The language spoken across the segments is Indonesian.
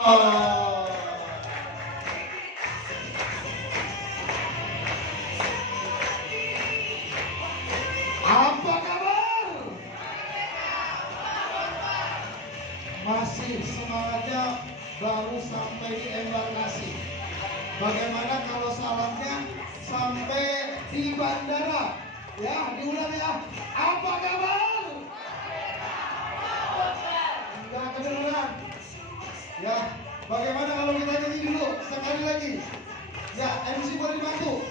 Oh. Apa kabar? Masih semangatnya baru sampai di embarkasi. Bagaimana kalau salamnya sampai di bandara? Ya, diulang ya. Apa kabar? Enggak kedengeran. Ya, bagaimana kalau kita nyanyi dulu sekali lagi? Ya, MC boleh dibantu.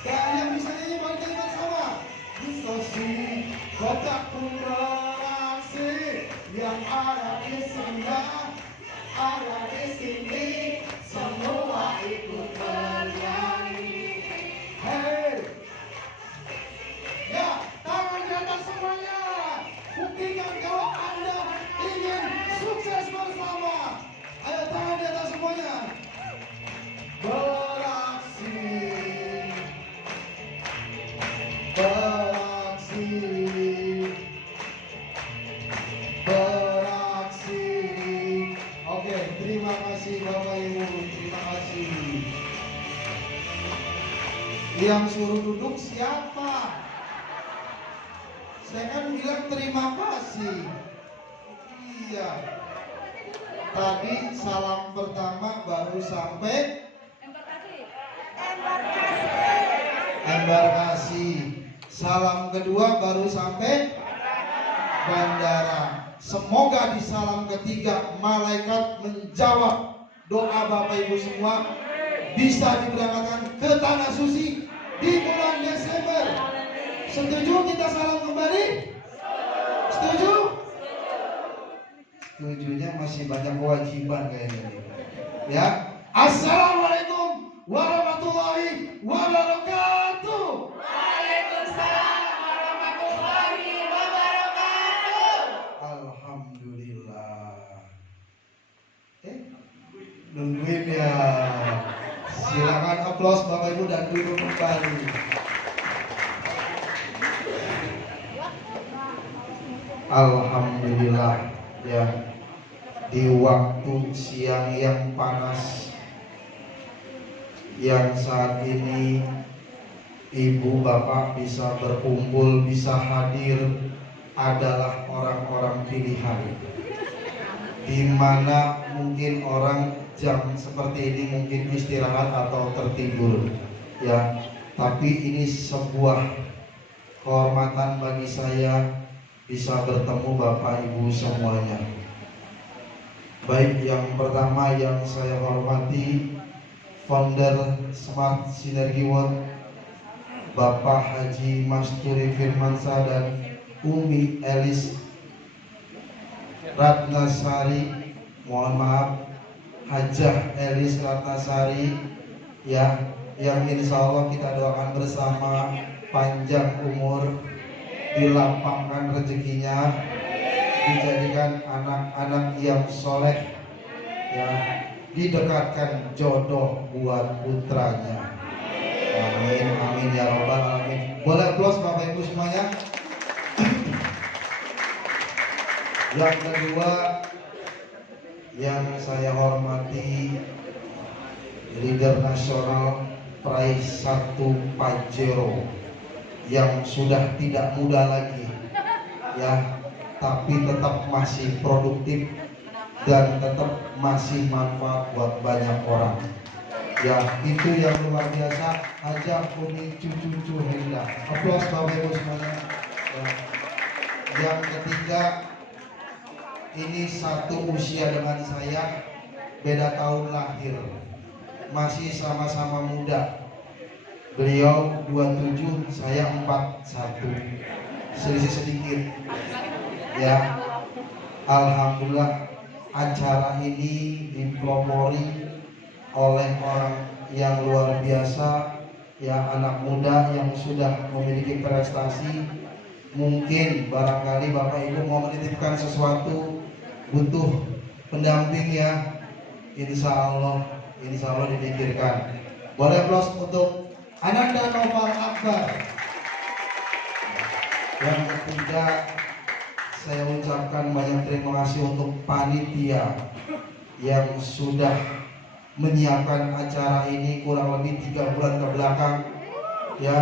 Ya, yang bisa nyanyi boleh nyanyi bersama. Distorsi kotak beraksi yang ada di sana, ada di sini, semua ikut bernyanyi. Hey, ya, tangan di atas semuanya. Buktikan kalau Anda ingin sukses bersama. Ayo tangan di atas semuanya. Beraksi, beraksi, beraksi. Oke, terima kasih Bapak Ibu, terima kasih. Yang suruh duduk siapa? Saya kan bilang terima kasih. Iya. Tadi salam pertama baru sampai embarkasi. Salam kedua baru sampai bandara. Semoga di salam ketiga malaikat menjawab doa Bapak Ibu semua, bisa diberangkatkan ke tanah suci di bulan Desember. Setuju kita salam kembali? Setuju? Setujunya masih banyak kewajiban kayaknya. Ya. Assalamualaikum warahmatullahi wabarakatuh. Waalaikumsalam warahmatullahi wabarakatuh. Alhamdulillah. Nungguin ya. Silakan aplaus Bapak Ibu dan duduk kembali. Alhamdulillah ya, di waktu siang yang panas yang saat ini ibu bapak bisa berkumpul, bisa hadir adalah orang-orang pilihan, di mana mungkin orang jam seperti ini mungkin istirahat atau tertidur ya, tapi ini sebuah kehormatan bagi saya bisa bertemu Bapak Ibu semuanya. Baik, yang pertama yang saya hormati founder Smart Synergy World Bapak Haji Masturi Firmansyah dan Umi Elis Ratnasari, mohon maaf Hajah Elis Ratnasari ya, yang insya Allah kita doakan bersama panjang umur, dilapangkan rezekinya, dijadikan anak-anak yang soleh ya, didekatkan jodoh buat putranya. Amin, amin ya robbal alamin. Boleh aplaus Bapak Ibu semuanya. Yang kedua yang saya hormati leader nasional Prais 1 Pajero yang sudah tidak muda lagi ya, tapi tetap masih produktif dan tetap masih manfaat buat banyak orang ya, itu yang luar biasa. Ajak Umi cucu Henda, aplaus Bapak Ibu semuanya ya. Yang ketiga, ini satu usia dengan saya, beda tahun lahir, masih sama-sama muda. Beliau 27, saya 41, selisih sedikit ya. Alhamdulillah acara ini dipelopori oleh orang yang luar biasa ya, anak muda yang sudah memiliki prestasi. Mungkin barangkali Bapak Ibu mau menitipkan sesuatu, butuh pendamping ya, insya Allah dipikirkan. Boleh aplaus untuk Ananda Noval Akbar. Yang ketiga, saya ucapkan banyak terima kasih untuk panitia yang sudah menyiapkan acara ini kurang lebih 3 bulan ke belakang, ya.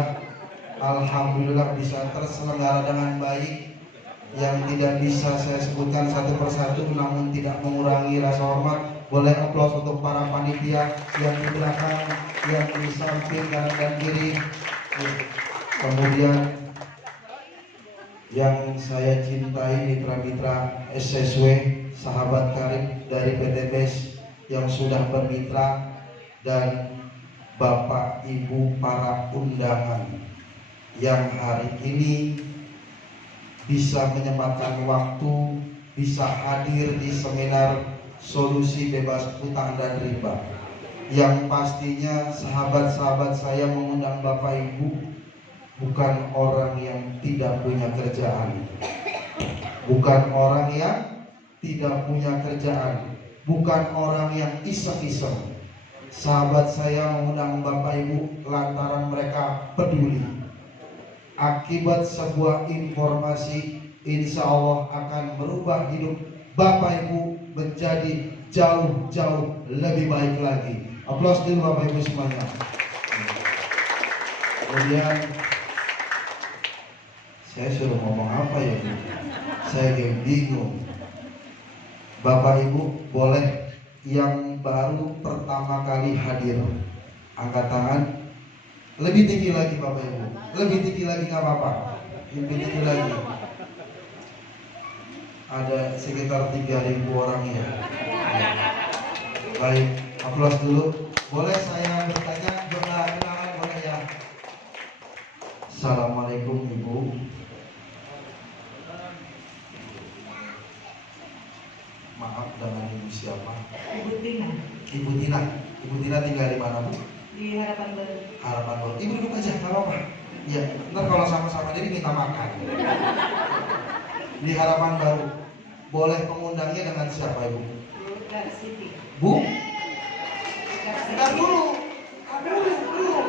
Alhamdulillah bisa terselenggara dengan baik. Yang tidak bisa saya sebutkan satu persatu, namun tidak mengurangi rasa hormat. Boleh aplaus untuk para panitia yang di belakang, yang di samping kanan dan kiri. Kemudian yang saya cintai mitra-mitra SSW, sahabat karib dari PT BES yang sudah bermitra, dan Bapak Ibu para undangan yang hari ini bisa menyempatkan waktu, bisa hadir di seminar solusi bebas utang dan riba. Yang pastinya sahabat-sahabat saya mengundang Bapak Ibu bukan orang yang tidak punya kerjaan, bukan orang yang tidak punya kerjaan, bukan orang yang iseng-iseng. Sahabat saya mengundang Bapak Ibu lantaran mereka peduli. Akibat sebuah informasi, insya Allah akan merubah hidup Bapak Ibu menjadi jauh-jauh lebih baik lagi. Aplaus dulu Bapak Ibu semuanya. Kemudian saya suruh ngomong apa ya Bu? Saya bingung. Bapak Ibu boleh yang baru pertama kali hadir angkat tangan. Lebih tinggi lagi Bapak Ibu. Lebih tinggi lagi nggak apa-apa. Lebih tinggi lagi. Ada sekitar 3.000 orang ya. Baik, aplaus dulu. Boleh saya bertanya, kenalan boleh ya? Assalamualaikum Ibu. Maaf, dengan Ibu siapa? Ibu Tina. Ibu Tina. Ibu Tina tinggal di mana Bu? Di Harapan Baru. Harapan Baru. Ibu duduk aja, nggak apa-apa. Ya, ntar kalau sama-sama jadi minta makan. Di Harapan Baru. Boleh pengundangnya dengan siapa Ibu? Bu Darsiti. Bu? Darsiti. Ntar dulu. Belum.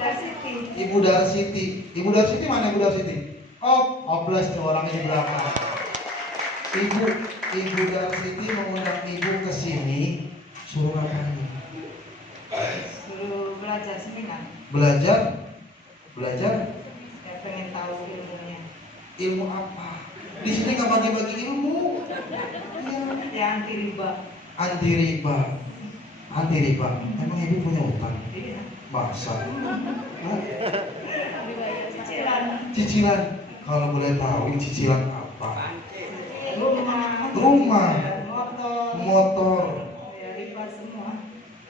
Darsiti. Ibu Darsiti. Ibu Darsiti mana Ibu Darsiti? Oh, oblas tuh orangnya di belakang. Ibu Darsiti mengundang Ibu ke sini suruh apa nih? Suruh belajar seminar. Belajar? Saya pengen tahu ilmunya. Ilmu apa? Di sini nggak bagi-bagi ilmu. Ya anti riba. Anti riba. Emang Ibu punya utang? Iya. Masa? Hah? Cicilan. Cicilan. Kalau boleh tahu cicilan apa? Rumah. Motor. Ya riba semua.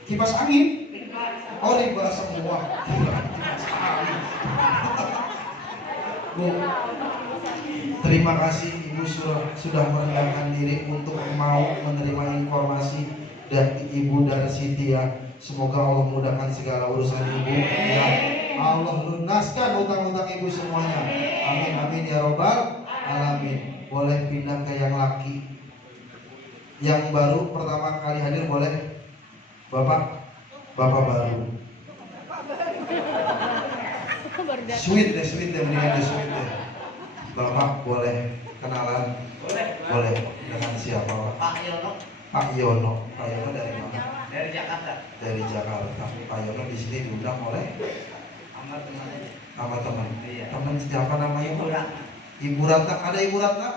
Kipas angin. Riba. Oh, riba semua. Kipas angin. Bu, terima kasih Ibu sudah merendahkan diri untuk mau menerima informasi dari Ibu Darsiti ya. Semoga Allah mudahkan segala urusan Ibu ya. Allah lunaskan utang-utang Ibu semuanya. Amin amin ya robbal alamin. Boleh pindah ke yang laki. Yang baru pertama kali hadir boleh. Bapak baru. Sweet deh, mendingan deh sweet deh. Bapak boleh kenalan? Boleh. Dengan siapa Pak? Pak Yono. Pak Yono dari mana? Dari Jakarta. Dari Jakarta. Pak Yono di sini diundang oleh sama teman. Iya. Teman siapa namanya? Ibu Ratna. Ibu Ratna. Ada Ibu Ratna?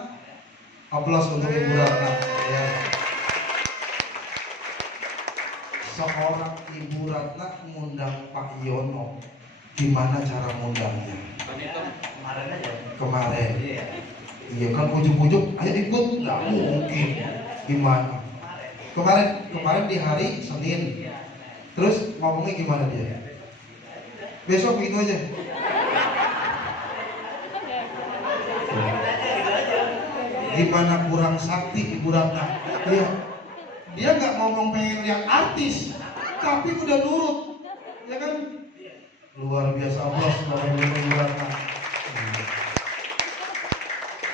Aplaus untuk Ibu Ratna. Ya. Seorang Ibu Ratna mengundang Pak Yono. Gimana cara mengundangnya? Kemarin aja. Kemarin. Iya. Iya kan ujuk-ujuk, ayo ikut, nggak mungkin. Gimana? Kemarin di hari Senin. Terus ngomongnya gimana dia? Besok begitu aja. Gimana kurang sakti Ibu Ratna? Dia nggak ngomong pengen lihat artis, tapi udah nurut, ya kan? Luar biasa, aplaus Bapak Ibu Ratna.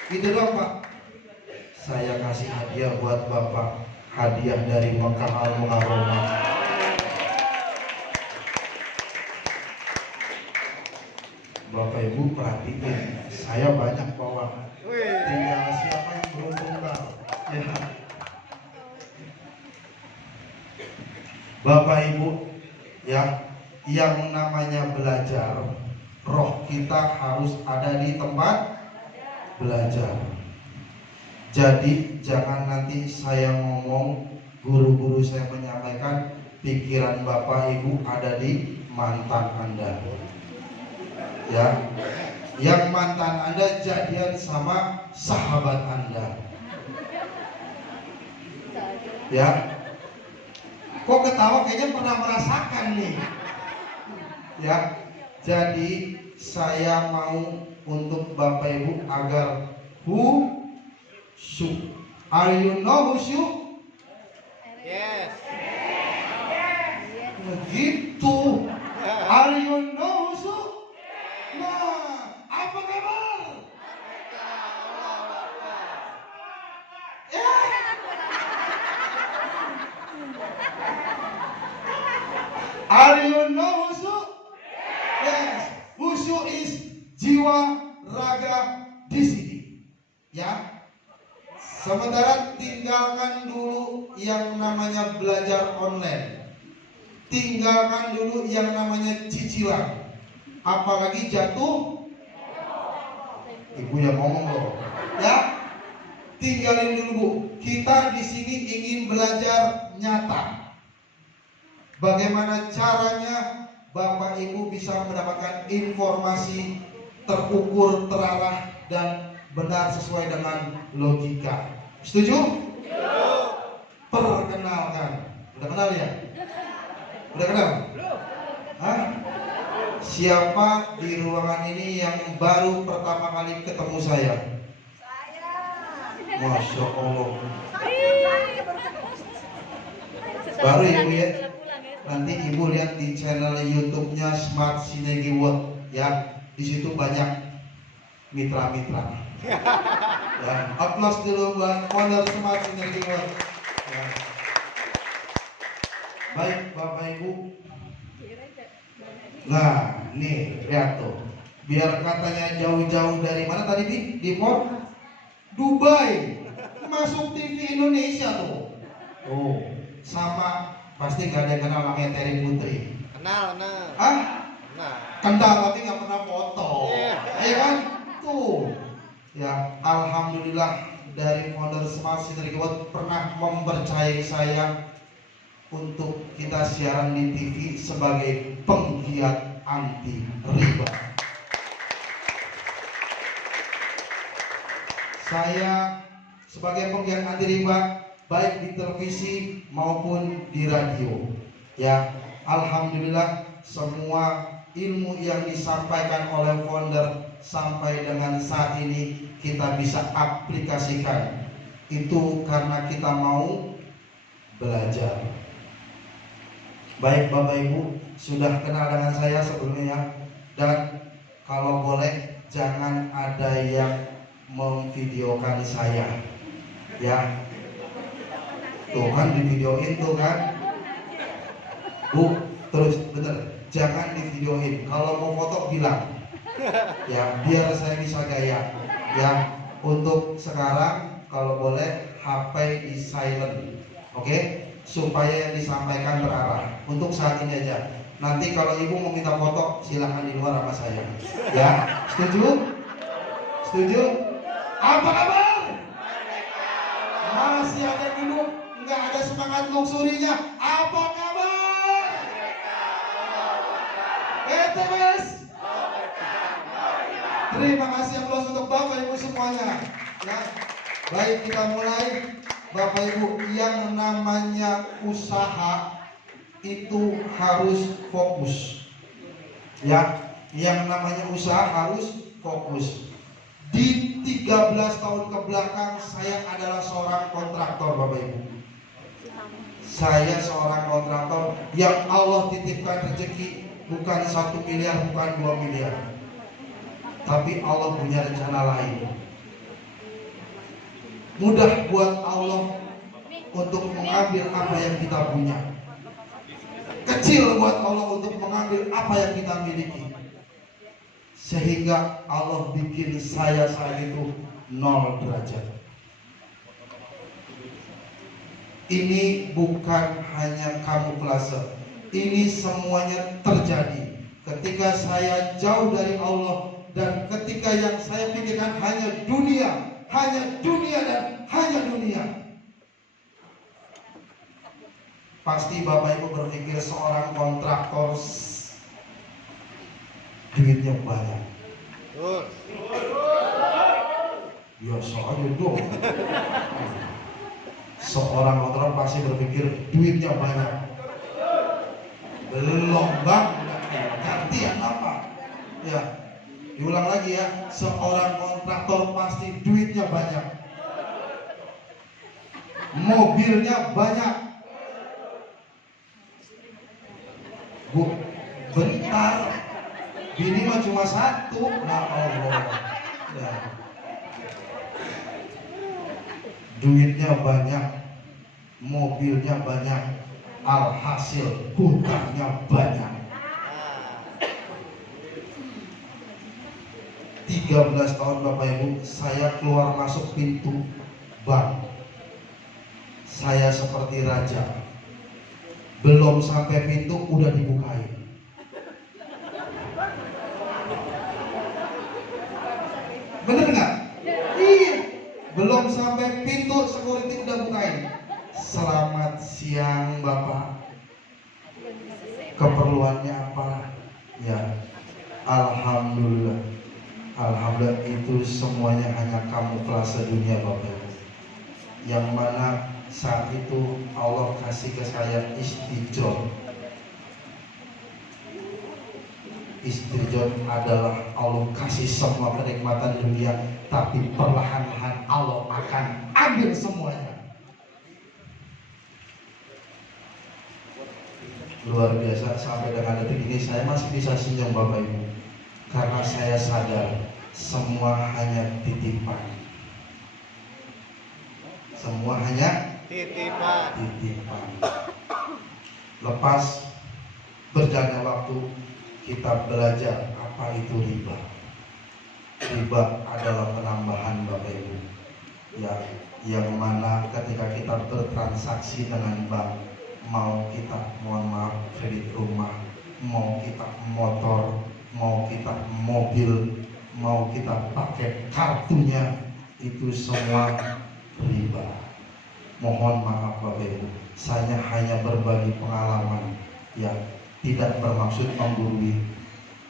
Itu doang Pak. Saya kasih hadiah buat Bapak, hadiah dari Mekah Al-Mukarramah. Bapak Ibu perhatiin, saya banyak bawa. Tinggal siapa yang beruntung Pak. Ya. Bapak Ibu, ya, yang namanya belajar, roh kita harus ada di tempat belajar. Jadi jangan nanti saya ngomong, guru-guru saya menyampaikan, pikiran Bapak Ibu ada di mantan Anda. Ya, yang mantan Anda jadian sama sahabat Anda. Ya, kok ketawa kayaknya pernah merasakan nih. Ya, jadi saya mau untuk Bapak Ibu agar khusyuk. Are you know khusyuk? Yes. Begitu. Are you know khusyuk? Nah, apa kabar? Are you know khusyuk? Yes. Khusyuk is jiwa raga di sini. Ya. Sementara tinggalkan dulu yang namanya belajar online. Tinggalkan dulu yang namanya cicilan. Apalagi jatuh. Ibu yang ngomong loh. Ya. Tinggalin dulu Bu. Kita di sini ingin belajar nyata. Bagaimana caranya Bapak Ibu bisa mendapatkan informasi terukur, terarah, dan benar sesuai dengan logika. Setuju? Perkenalkan. Udah kenal ya? Udah kenal? Hah? Siapa di ruangan ini yang baru pertama kali ketemu saya? Masya Allah. Baru Ibu ya? Nanti Ibu lihat di channel YouTube-nya Smart Synergy World ya. Di situ banyak mitra-mitra. Ya, aplaus dulu buat founder Smart Synergy World. Ya. Baik Bapak Ibu. Nah, nih lihat tuh. Biar katanya jauh-jauh dari mana tadi di port Dubai, masuk TV Indonesia tuh. Oh, sama pasti gak ada yang kenal namanya Terry Putri. Kenal. Ah? Kenal. Kenal tapi gak pernah foto. Iya. Iya kan? Tuh. Ya, alhamdulillah dari founder Smart Synergy World pernah mempercayai saya untuk kita siaran di TV sebagai penggiat anti riba. Saya sebagai penggiat anti riba baik di televisi maupun di radio. Ya, alhamdulillah semua ilmu yang disampaikan oleh founder sampai dengan saat ini kita bisa aplikasikan. Itu karena kita mau belajar. Baik Bapak Ibu, sudah kenal dengan saya sebelumnya, dan kalau boleh jangan ada yang memvideokan saya. Ya. Tuh kan divideoin tuh kan. Bu, terus bener, jangan divideoin. Kalau mau foto bilang. Ya, biar saya bisa gaya. Ya, untuk sekarang kalau boleh HP di silent. Oke? Supaya yang disampaikan terarah. Untuk saat ini aja. Nanti kalau Ibu mau minta foto, silahkan di luar sama saya. Ya, setuju? Setuju? Apa kabar? Masih ada dulu, nggak ada semangat luxurinya. Apa kabar? ETS. Terima kasih aplaus untuk Bapak Ibu semuanya. Ya, baik kita mulai. Bapak Ibu, yang namanya usaha itu harus fokus. Ya, yang namanya usaha harus fokus. Di 13 tahun ke belakang saya adalah seorang kontraktor Bapak Ibu. Saya seorang kontraktor yang Allah titipkan rezeki bukan 1 miliar, bukan 2 miliar. Tapi Allah punya rencana lain. Mudah buat Allah untuk mengambil apa yang kita punya. Kecil buat Allah untuk mengambil apa yang kita miliki. Sehingga Allah bikin saya saat itu 0 derajat. Ini bukan hanya kamuflase. Ini semuanya terjadi ketika saya jauh dari Allah, dan ketika yang saya pikirkan hanya dunia dan hanya dunia. Pasti Bapak Ibu berpikir seorang kontraktor duitnya banyak. Biasa aja dong. Seorang kontraktor pasti berpikir duitnya banyak. Belum bang, gantian apa? Ya, diulang lagi ya. Seorang kontraktor pasti duitnya banyak, mobilnya banyak. Bu, bentar, bini mah cuma satu. Ya Allah, ya. Duitnya banyak, mobilnya banyak, alhasil hutangnya banyak. 13 tahun Bapak Ibu, saya keluar masuk pintu bank, saya seperti raja. Belum sampai pintu udah dibukain. Bener nggak? Iya. Belum sampai pintu security udah bukain. Selamat siang Bapak. Keperluannya apa? Ya, alhamdulillah. Alhamdulillah, itu semuanya hanya kamuflase dunia Bapak Ibu. Yang mana saat itu Allah kasih ke saya istijab. Istijab adalah Allah kasih semua kenikmatan dunia, tapi perlahan-lahan Allah akan ambil semuanya. Luar biasa, sampai dengan detik ini saya masih bisa senyum Bapak Ibu, karena saya sadar semua hanya titipan. Semua hanya titipan. Lepas berjalannya waktu, kita belajar apa itu riba. Riba adalah penambahan Bapak Ibu, ya, yang mana ketika kita bertransaksi dengan bank, mau kita mohon maaf kredit rumah, mau kita motor, mau kita mobil, mau kita pakai kartunya, itu semua riba. Mohon maaf Bapak Ibu, saya hanya berbagi pengalaman, ya, tidak bermaksud menggurui,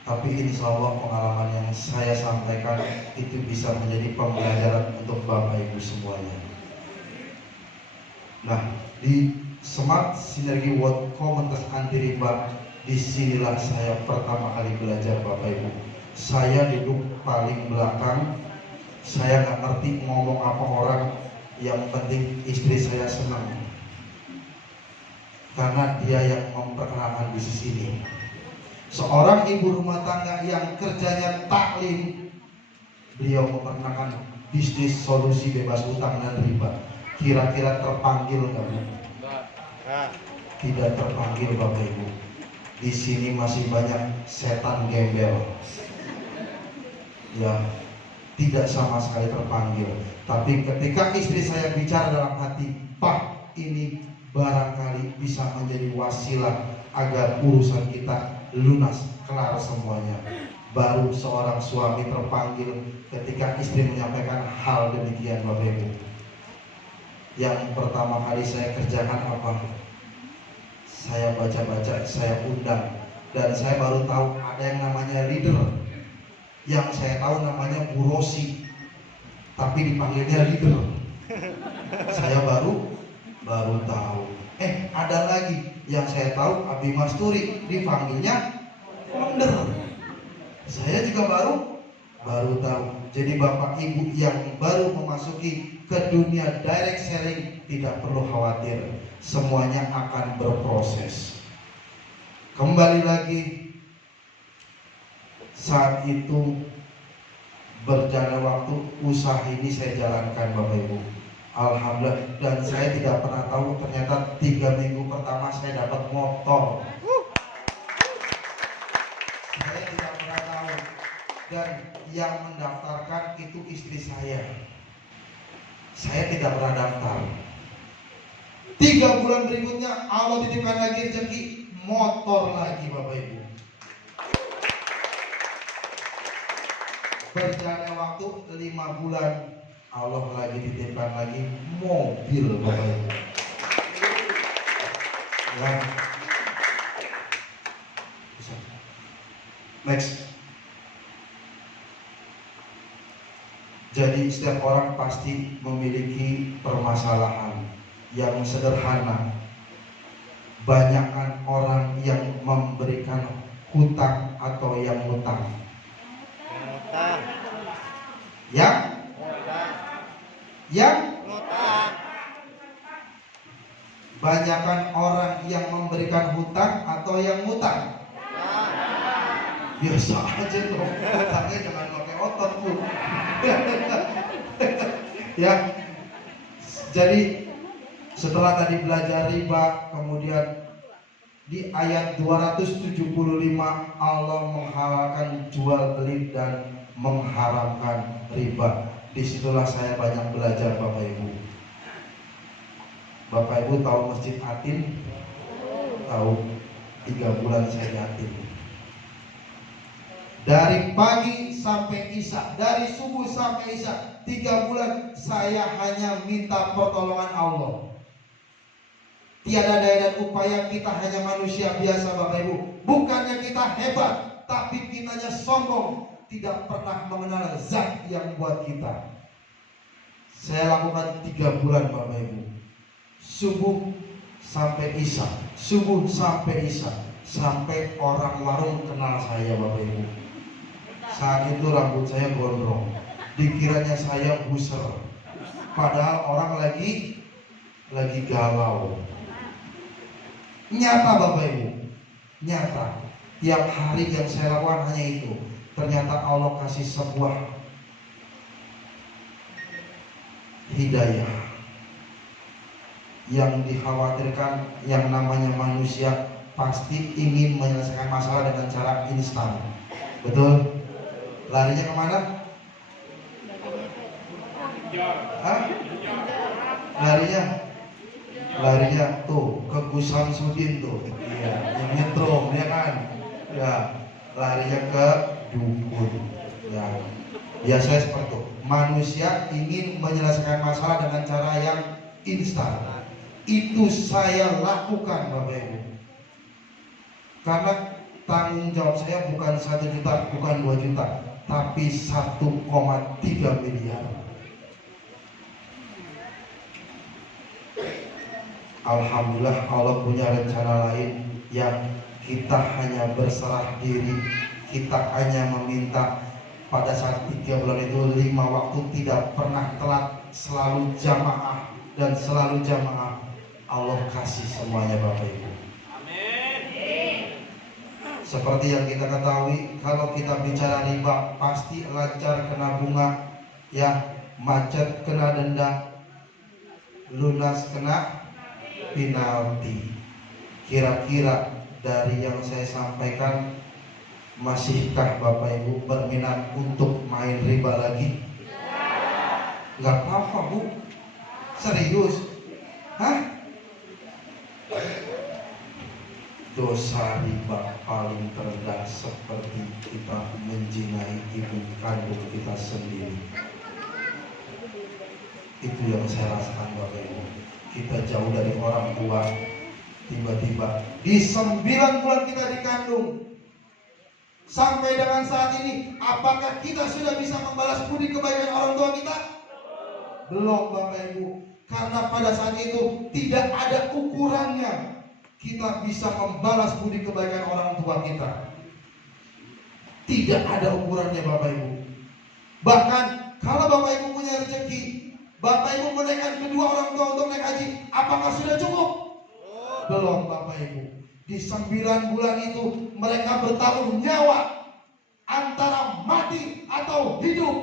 tapi insya Allah pengalaman yang saya sampaikan itu bisa menjadi pembelajaran untuk Bapak Ibu semuanya. Nah, di Smart Synergy World Komunitas Anti Riba, disinilah saya pertama kali belajar Bapak Ibu. Saya duduk paling belakang, saya nggak ngerti ngomong apa orang, yang penting istri saya senang, karena dia yang memperkenalkan bisnis ini. Seorang ibu rumah tangga yang kerjanya taklim, beliau memperkenalkan bisnis solusi bebas utang dan riba. Kira-kira terpanggil nggak Bu? Tidak terpanggil Bapak Ibu. Di sini masih banyak setan gembel, ya, tidak sama sekali terpanggil. Tapi ketika istri saya bicara dalam hati, Pak, ini barangkali bisa menjadi wasilah agar urusan kita lunas, kelar semuanya. Baru seorang suami terpanggil ketika istri menyampaikan hal demikian Bapak Ibu. Yang pertama kali saya kerjakan apa? Saya baca-baca, saya undang, dan saya baru tahu ada yang namanya leader. Yang saya tahu namanya Bu Rosi, tapi dipanggilnya leader. Saya baru tahu. Ada lagi yang saya tahu, Abi Masturi, dipanggilnya founder. Saya juga baru tahu. Jadi Bapak Ibu yang baru memasuki ke dunia direct selling, tidak perlu khawatir, semuanya akan berproses. Kembali lagi, saat itu berjalan waktu, usaha ini saya jalankan Bapak Ibu. Alhamdulillah, dan saya tidak pernah tahu ternyata 3 minggu pertama saya dapat motor. Saya tidak pernah tahu, dan yang mendaftarkan itu istri saya. Saya tidak pernah daftar. 3 bulan berikutnya Allah titipkan lagi rezeki, motor lagi Bapak Ibu. Berjalannya waktu 5 bulan, Allah lagi titipkan lagi mobil Bapak Ibu. Ya. Next. Jadi setiap orang pasti memiliki permasalahan yang sederhana. Banyakkan orang yang memberikan hutang atau yang hutang. Ngutang. Yang Ngutang. yang Ngutang. banyakkan orang yang memberikan hutang atau yang hutang. Biasa aja dong, hutangnya jangan pakai otot Bu. Ya. Jadi setelah tadi belajar riba, kemudian di ayat 275 Allah menghalalkan jual beli dan mengharamkan riba. Disitulah saya banyak belajar Bapak Ibu. Bapak Ibu tahu Masjid Atin? Tahu, 3 bulan saya di Atin. Dari pagi sampai isya, dari subuh sampai isya, 3 bulan saya hanya minta pertolongan Allah. Tiada daya dan upaya, kita hanya manusia biasa Bapak Ibu. Bukannya kita hebat, tapi kitanya sombong, tidak pernah mengenal zat yang buat kita. Saya lakukan 3 bulan Bapak Ibu. Subuh sampai isya, subuh sampai isya, sampai orang warung kenal saya Bapak Ibu. Saat itu rambut saya gondrong, dikiranya saya buser, padahal orang lagi galau. Nyata Bapak Ibu, nyata. Tiap hari yang saya lakukan hanya itu. Ternyata Allah kasih sebuah hidayah. Yang dikhawatirkan yang namanya manusia pasti ingin menyelesaikan masalah dengan cara instan. Betul? Larinya kemana? Hah? Larinya tuh ke Gus Samsudin tuh. Iya, yang nyetrum ya kan? Ya, larinya ke dukun. Ya. Biasanya seperti itu. Manusia ingin menyelesaikan masalah dengan cara yang instan. Itu saya lakukan Bapak Ibu. Karena tanggung jawab saya bukan 1 juta, bukan 2 juta, tapi 1,3 miliar. Alhamdulillah Allah punya rencana lain yang kita hanya berserah diri, kita hanya meminta. Pada saat 3 bulan itu 5 waktu tidak pernah telat, selalu jamaah dan selalu jamaah. Allah kasih semuanya Bapak Ibu. Seperti yang kita ketahui, kalau kita bicara riba pasti lancar kena bunga, ya, macet kena denda, lunas kena penalti. Kira-kira dari yang saya sampaikan, masihkah Bapak Ibu berminat untuk main riba lagi? Gak apa-apa Bu, serius. Hah? Dosa riba paling terendah seperti kita menzinai ibu kandung kita sendiri. Itu yang saya rasakan Bapak Ibu. Kita jauh dari orang tua, tiba-tiba di 9 bulan kita dikandung. Sampai dengan saat ini, apakah kita sudah bisa membalas budi kebaikan orang tua kita? Belum Bapak Ibu. Karena pada saat itu tidak ada ukurannya kita bisa membalas budi kebaikan orang tua kita. Tidak ada ukurannya Bapak Ibu. Bahkan kalau Bapak Ibu punya rezeki, Bapak Ibu menaikkan kedua orang tua untuk naik haji, apakah sudah cukup? Belum Bapak Ibu. Di 9 bulan itu mereka bertaruh nyawa antara mati atau hidup.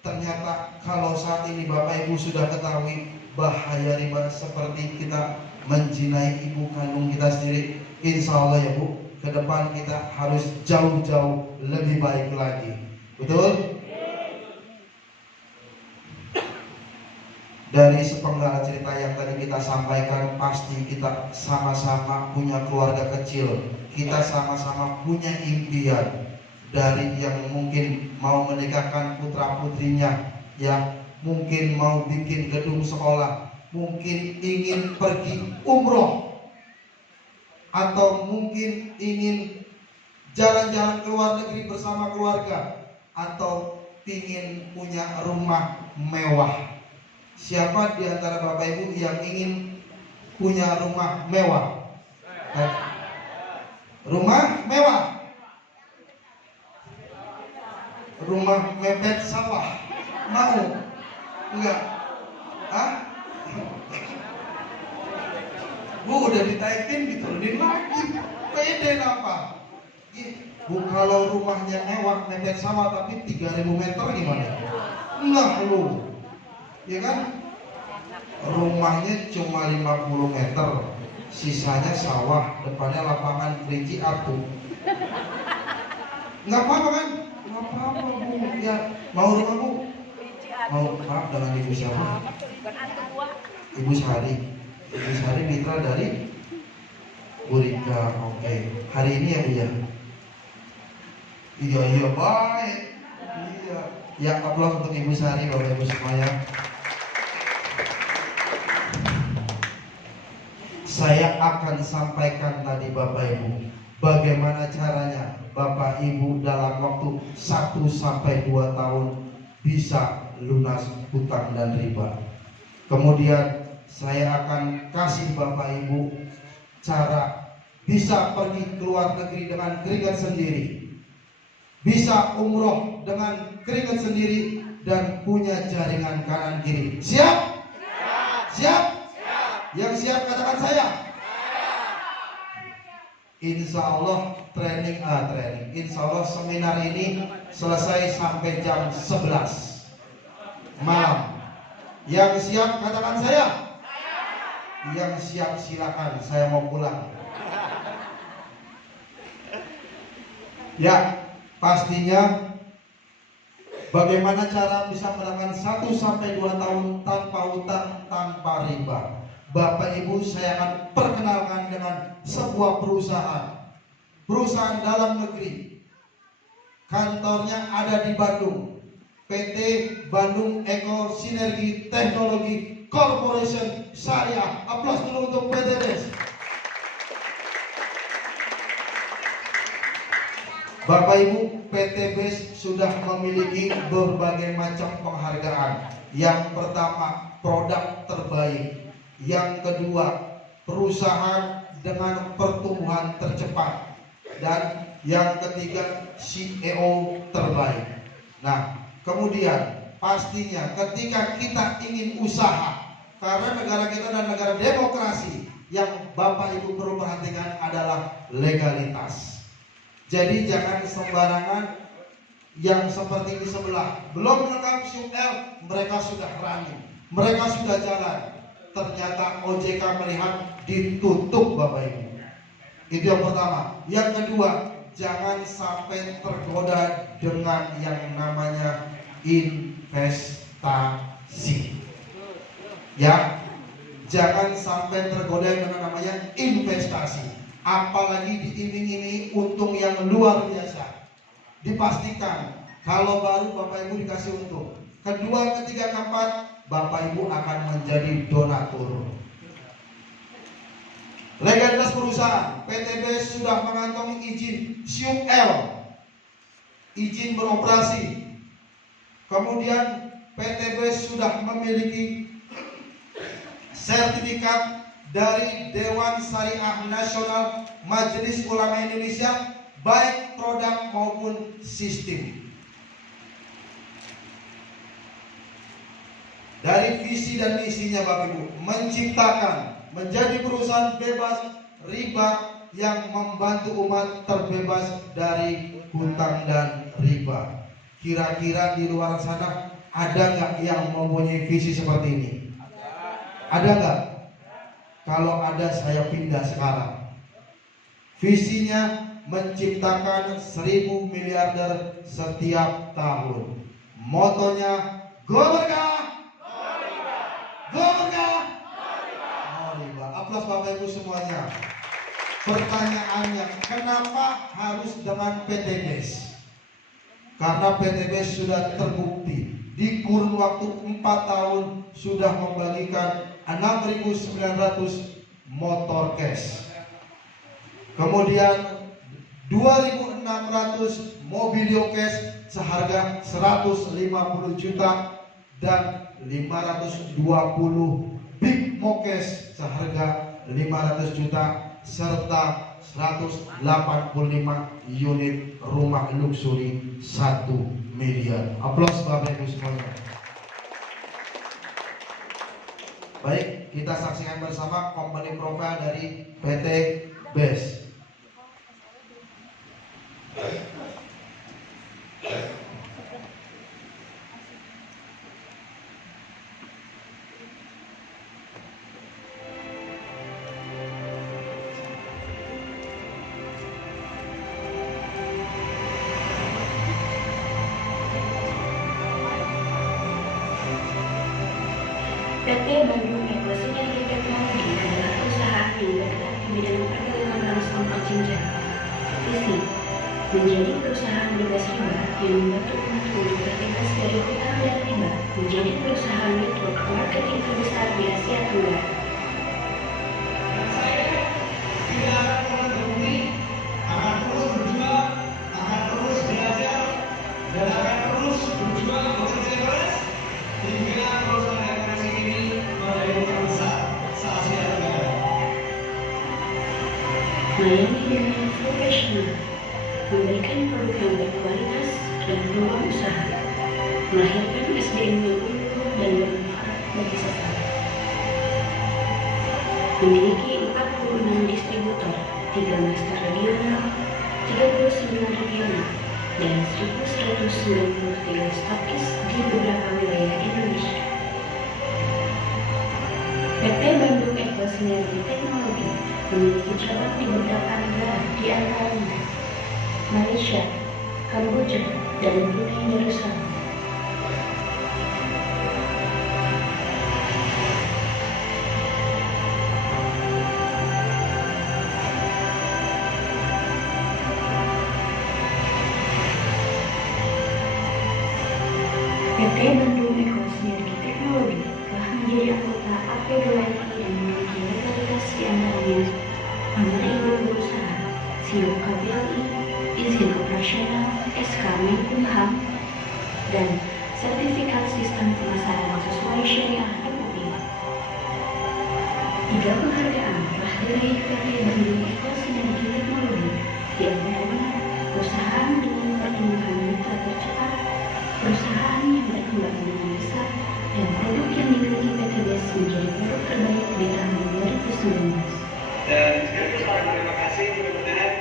Ternyata kalau saat ini Bapak Ibu sudah ketahui bahaya riba seperti kita menzinai ibu kandung kita sendiri, insya Allah ya Bu, ke depan kita harus jauh-jauh lebih baik lagi. Betul? Dari sepenggal cerita yang tadi kita sampaikan, pasti kita sama-sama punya keluarga kecil. Kita sama-sama punya impian. Dari yang mungkin mau menikahkan putra putrinya, yang mungkin mau bikin gedung sekolah, mungkin ingin pergi umroh, atau mungkin ingin jalan-jalan ke luar negeri bersama keluarga, atau ingin punya rumah mewah. Siapa di antara Bapak Ibu yang ingin punya rumah mewah? Rumah mewah, rumah mepet sawah, mau? Enggak? Hah? Bu, udah ditaikin diturunin lagi. Pede apa? Bu, kalau rumahnya mewah mepet sawah tapi 3.000 meter gimana? Enggak lu, ya kan? Rumahnya cuma 50 meter, sisanya sawah, depannya lapangan kelinci atu. Enggak apa-apa kan? Enggak apa-apa Bu. Ya, mau rumah Bu? Mau, maaf, dengan Ibu siapa? Ibu Sari. Ibu Sari mitra dari Bu Rika. Oke. Hari ini ya Bu ya? Iya baik. Iya. Ya, aplaus untuk Ibu Sari, Bapak Ibu semuanya. Saya akan sampaikan tadi Bapak Ibu, bagaimana caranya Bapak Ibu dalam waktu 1-2 tahun bisa lunas hutang dan riba. Kemudian saya akan kasih Bapak Ibu cara bisa pergi ke luar negeri dengan keringat sendiri, bisa umroh dengan keringat sendiri, dan punya jaringan kanan kiri. Siap? Siap? Yang siap katakan saya. Insya Allah Insya Allah seminar ini selesai sampai jam 11 malam. Yang siap katakan saya. Yang siap silakan, saya mau pulang. Ya, pastinya bagaimana cara bisa mendapatkan 1-2 tahun tanpa hutang, tanpa riba. Bapak Ibu, saya akan perkenalkan dengan sebuah perusahaan dalam negeri. Kantornya ada di Bandung, PT Bandung Eko Sinergi Teknologi Corporation Syariah. Aplaus dulu untuk PT BES. Bapak Ibu, PT BES sudah memiliki berbagai macam penghargaan. Yang pertama, produk terbaik. Yang kedua, perusahaan dengan pertumbuhan tercepat. Dan yang ketiga, CEO terbaik. Nah, kemudian pastinya ketika kita ingin usaha, karena negara kita adalah negara demokrasi, yang Bapak Ibu perlu perhatikan adalah legalitas. Jadi jangan sembarangan yang seperti di sebelah, belum lengkap SUL, mereka sudah running, mereka sudah jalan. Ternyata OJK melihat ditutup Bapak Ibu. Itu yang pertama. Yang kedua, jangan sampai tergoda dengan yang namanya investasi. Ya, jangan sampai tergoda dengan namanya investasi. Apalagi diiming-imingi untung yang luar biasa. Dipastikan kalau baru Bapak Ibu dikasih untung. Kedua, ketiga, keempat, Bapak Ibu akan menjadi donatur. Legalitas perusahaan, PT BES sudah mengantongi izin SUL, izin beroperasi. Kemudian PT BES sudah memiliki sertifikat dari Dewan Syariah Nasional Majelis Ulama Indonesia, baik produk maupun sistem. Dari visi dan misinya Bapak Ibu, menciptakan, menjadi perusahaan bebas riba yang membantu umat terbebas dari hutang dan riba. Kira-kira di luar sana ada nggak yang mempunyai visi seperti ini? Ada nggak? Kalau ada, saya pindah sekarang. Visinya menciptakan 1.000 miliarder setiap tahun. Motonya Go Berkah, Aplaus Bapak Ibu semuanya. Pertanyaannya, kenapa harus dengan PTBS? Karena PTBS sudah terbukti di kurun waktu 4 tahun sudah membagikan 6.900 motor cash. Kemudian 2.600 mobilio cash seharga 150 juta dan 520 big mo cash seharga 500 juta serta 185 unit rumah luxury 1 miliar. Aplaus Bapak Ibu semuanya. Baik, kita saksikan bersama company profile dari PT BES. PT Bandung Eko Sinergi Teknologi adalah perusahaan yang bergerak di bidang perdagangan langsung berjenjang. Visi menjadi perusahaan bebas riba yang membantu umat untuk terbebas dari hutang dan riba, menjadi perusahaan network marketing terbesar di Asia Tenggara. Tidak akan pernah berhenti, akan terus berjuang, akan terus belajar, dan akan terus berjuang bekerja keras hingga perusahaan ekonomi ini menjadi terbesar se-Asia Tenggara. Melayani dengan profesional, memberikan produk yang berkualitas dan peluang usaha, melahirkan SDM yang unggul dan bermanfaat bagi sesama. Memiliki 46 distributor, 3 master regional, 39 regional, dan 1.193 stokis di beberapa wilayah Indonesia. PT Bandung Eko Sinergi Teknologi memiliki cabang di beberapa negara di antaranya Malaysia, Kamboja, dan Brunei Darussalam. PT Bandung Eko Sinergi Teknologi telah menjadi anggota APWRI dan memiliki legalitas di antaranya nomor izin berusaha, SIO KBLI, izin operasional, SK Menkumham, dan sertifikat sistem pemasaran sesuai syariah MUI. 3 penghargaan telah diraih PT Bandung Eko Sinergi Teknologi, di antaranya perusahaan dengan pertumbuhan mitra tercepat, perusahaan yang berkembang dengan besar, dan produk yang dimiliki PT BES menjadi produk terbaik di tahun 2019. Dan sekaligus para terima kasih, mudah-mudahan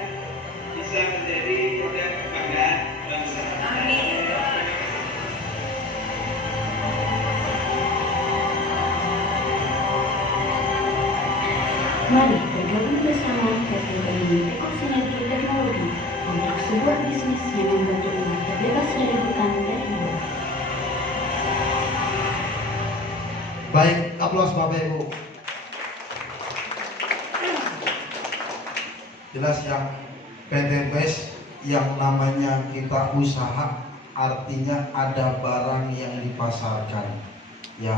bisa menjadi produk kebanggaan bangsa. Amin. Mari bergabung bersama PT Bandung Eko Sinergi Teknologi untuk sebuah bisnis yang membantu umat terbebas dari hutang dan riba. Baik, aplaus Bapak Ibu. Jelas yang PT BES yang namanya kita usaha artinya ada barang yang dipasarkan. Ya,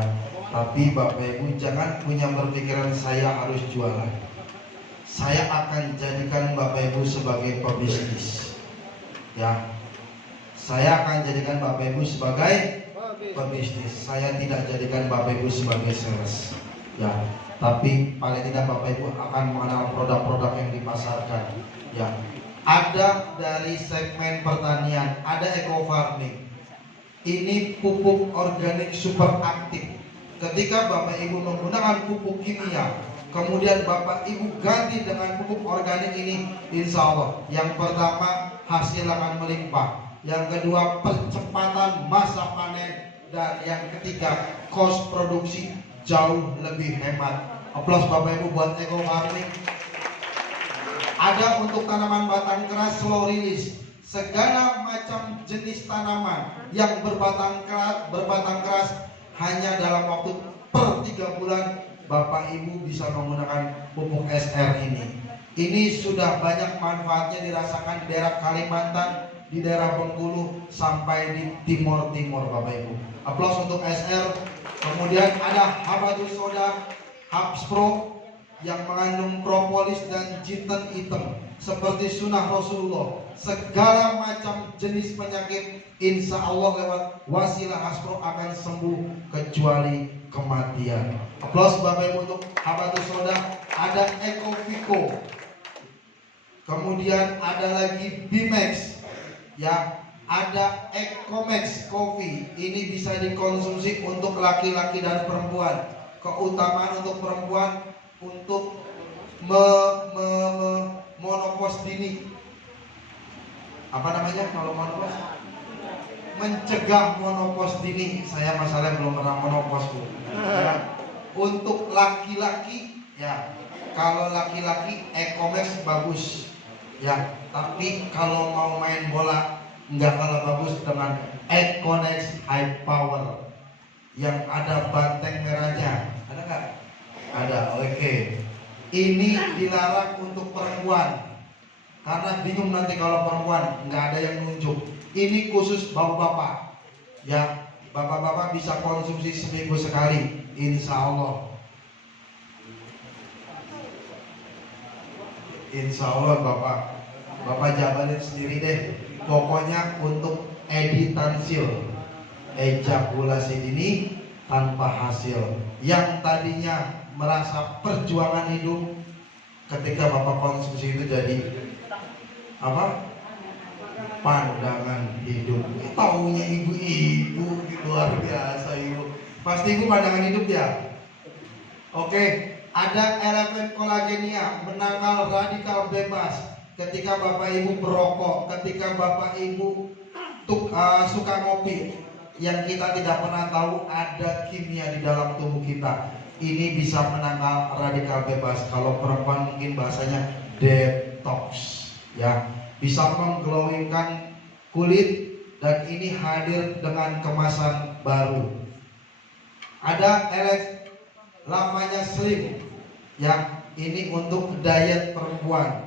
tapi Bapak Ibu jangan punya berpikiran saya harus jualan. Saya akan jadikan Bapak Ibu sebagai pebisnis. Ya, saya akan jadikan Bapak Ibu sebagai pebisnis. Saya tidak jadikan Bapak Ibu sebagai sales. Ya, tapi paling tidak Bapak Ibu akan mengenal produk-produk yang dipasarkan. Ya, ada dari segmen pertanian, ada eco farming. Ini pupuk organik super aktif. Ketika Bapak Ibu menggunakan pupuk kimia, kemudian Bapak Ibu ganti dengan pupuk organik ini, insya Allah yang pertama hasil akan melimpah, yang kedua percepatan masa panen, dan yang ketiga cost produksi jauh lebih hemat. Aplaus Bapak Ibu buat eco farming. Ada untuk tanaman batang keras slow release, segala macam jenis tanaman yang berbatang keras hanya dalam waktu per 3 bulan Bapak Ibu bisa menggunakan pupuk SR ini. Ini sudah banyak manfaatnya dirasakan di daerah Kalimantan, di daerah Bengkulu, sampai di Timur-Timur Bapak Ibu. Aplaus untuk SR. Kemudian ada Habatus Soda Habspro yang mengandung propolis dan jinten hitam seperti sunnah Rasulullah. Segala macam jenis penyakit insya Allah lewat wasilah Habspro akan sembuh kecuali kematian. Aplaus Bapak Ibu untuk Habatus Soda. Ada Ecovico. Kemudian ada lagi Bimex, ya, ada Ecomax Coffee. Ini bisa dikonsumsi untuk laki-laki dan perempuan. Keutamaan untuk perempuan untuk monopause dini. Apa namanya kalau monopause? Mencegah monopause dini. Saya masalahnya belum pernah monopause, Bu. Ya. Untuk laki-laki, ya, kalau laki-laki Ecomax bagus. Ya, tapi kalau mau main bola nggak kalah bagus dengan Econex High Power yang ada banteng merahnya. Ada nggak? Ada. Oke. Ini dilarang untuk perempuan karena bingung nanti kalau perempuan nggak ada yang nunjuk. Ini khusus bapak-bapak. Ya, bapak-bapak bisa konsumsi seminggu sekali, insya Allah. Insya Allah Bapak jabarin sendiri deh. Pokoknya untuk editansil, ejakulasi dini tanpa hasil. Yang tadinya merasa perjuangan hidup, ketika Bapak konsumsi itu jadi apa? Pandangan hidup. Taunya ibu-ibu gitu, luar biasa ibu. Pasti ibu pandangan hidup ya. Oke. Ada elemen kolagenia, menangkal radikal bebas. Ketika Bapak Ibu berokok, ketika Bapak Ibu suka ngopi, yang kita tidak pernah tahu ada kimia di dalam tubuh kita. Ini bisa menangkal radikal bebas. Kalau perempuan mungkin bahasanya detox, ya, bisa mengglowingkan kulit, dan ini hadir dengan kemasan baru. Ada lamanya slim, yang ini untuk diet perempuan.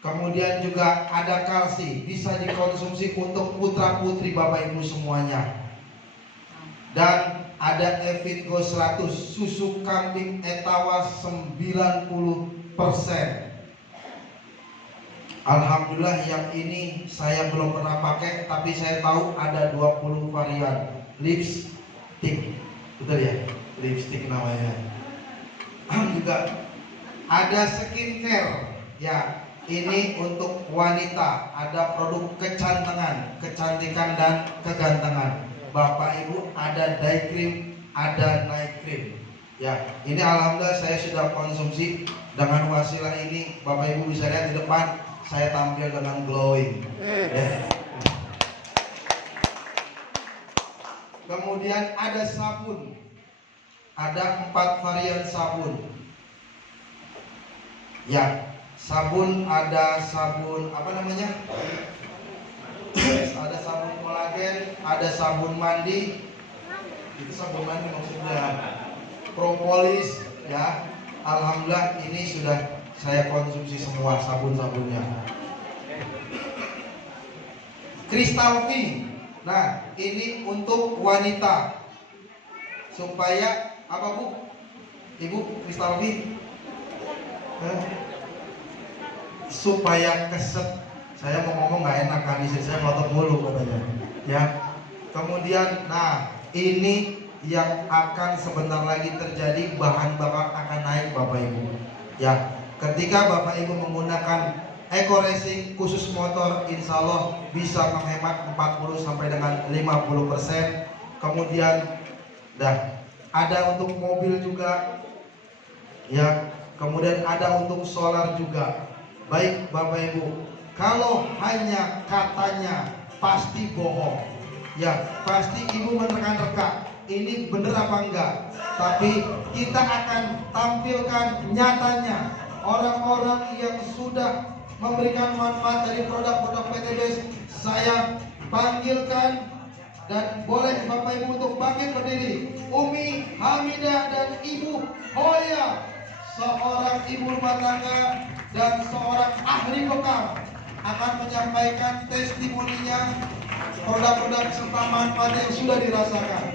Kemudian juga ada kalsi, bisa dikonsumsi untuk putra putri Bapak Ibu semuanya. Dan ada Evitgo 100, susu kambing etawa 90%. Alhamdulillah yang ini saya belum pernah pakai, tapi saya tahu ada 20 varian. Lipstick, betul ya? Lipstick namanya. Juga ada skincare, ya, ini untuk wanita. Ada produk kecantikan dan kegantengan. Bapak Ibu ada day cream, ada night cream. Ya, ini alhamdulillah saya sudah konsumsi. Dengan wasilah ini Bapak Ibu bisa lihat di depan saya tampil dengan glowing. Ya. Kemudian ada sabun. Ada 4 varian sabun. Ya, sabun ada sabun apa namanya? Ada sabun kolagen, ada sabun mandi. Itu sabun mandi maksudnya. Propolis, ya. Alhamdulillah ini sudah saya konsumsi semua sabun-sabunnya. Crystal V. Nah, ini untuk wanita. Supaya apa Bu? Ibu Crystal V? Supaya keset. Saya mau ngomong nggak enak kan, istri saya ngotot mulu katanya. Ya. Kemudian, nah ini yang akan sebentar lagi terjadi, bahan bakar akan naik Bapak Ibu. Ya. Ketika Bapak Ibu menggunakan Eco Racing khusus motor, insya Allah bisa menghemat 40 sampai dengan 50%. Kemudian, ada untuk mobil juga, ya. Kemudian ada untuk solar juga. Baik Bapak Ibu, kalau hanya katanya pasti bohong, ya pasti Ibu menerka-nerka. Ini bener apa enggak? Tapi kita akan tampilkan nyatanya orang-orang yang sudah memberikan manfaat dari produk-produk PTBS. Saya panggilkan Dan boleh Bapak Ibu untuk bangkit berdiri. Umi Hamidah dan Ibu Hoya, seorang ibu rumah tangga dan seorang ahli bekam, akan menyampaikan testimoninya, produk-produk serta manfaat yang sudah dirasakan.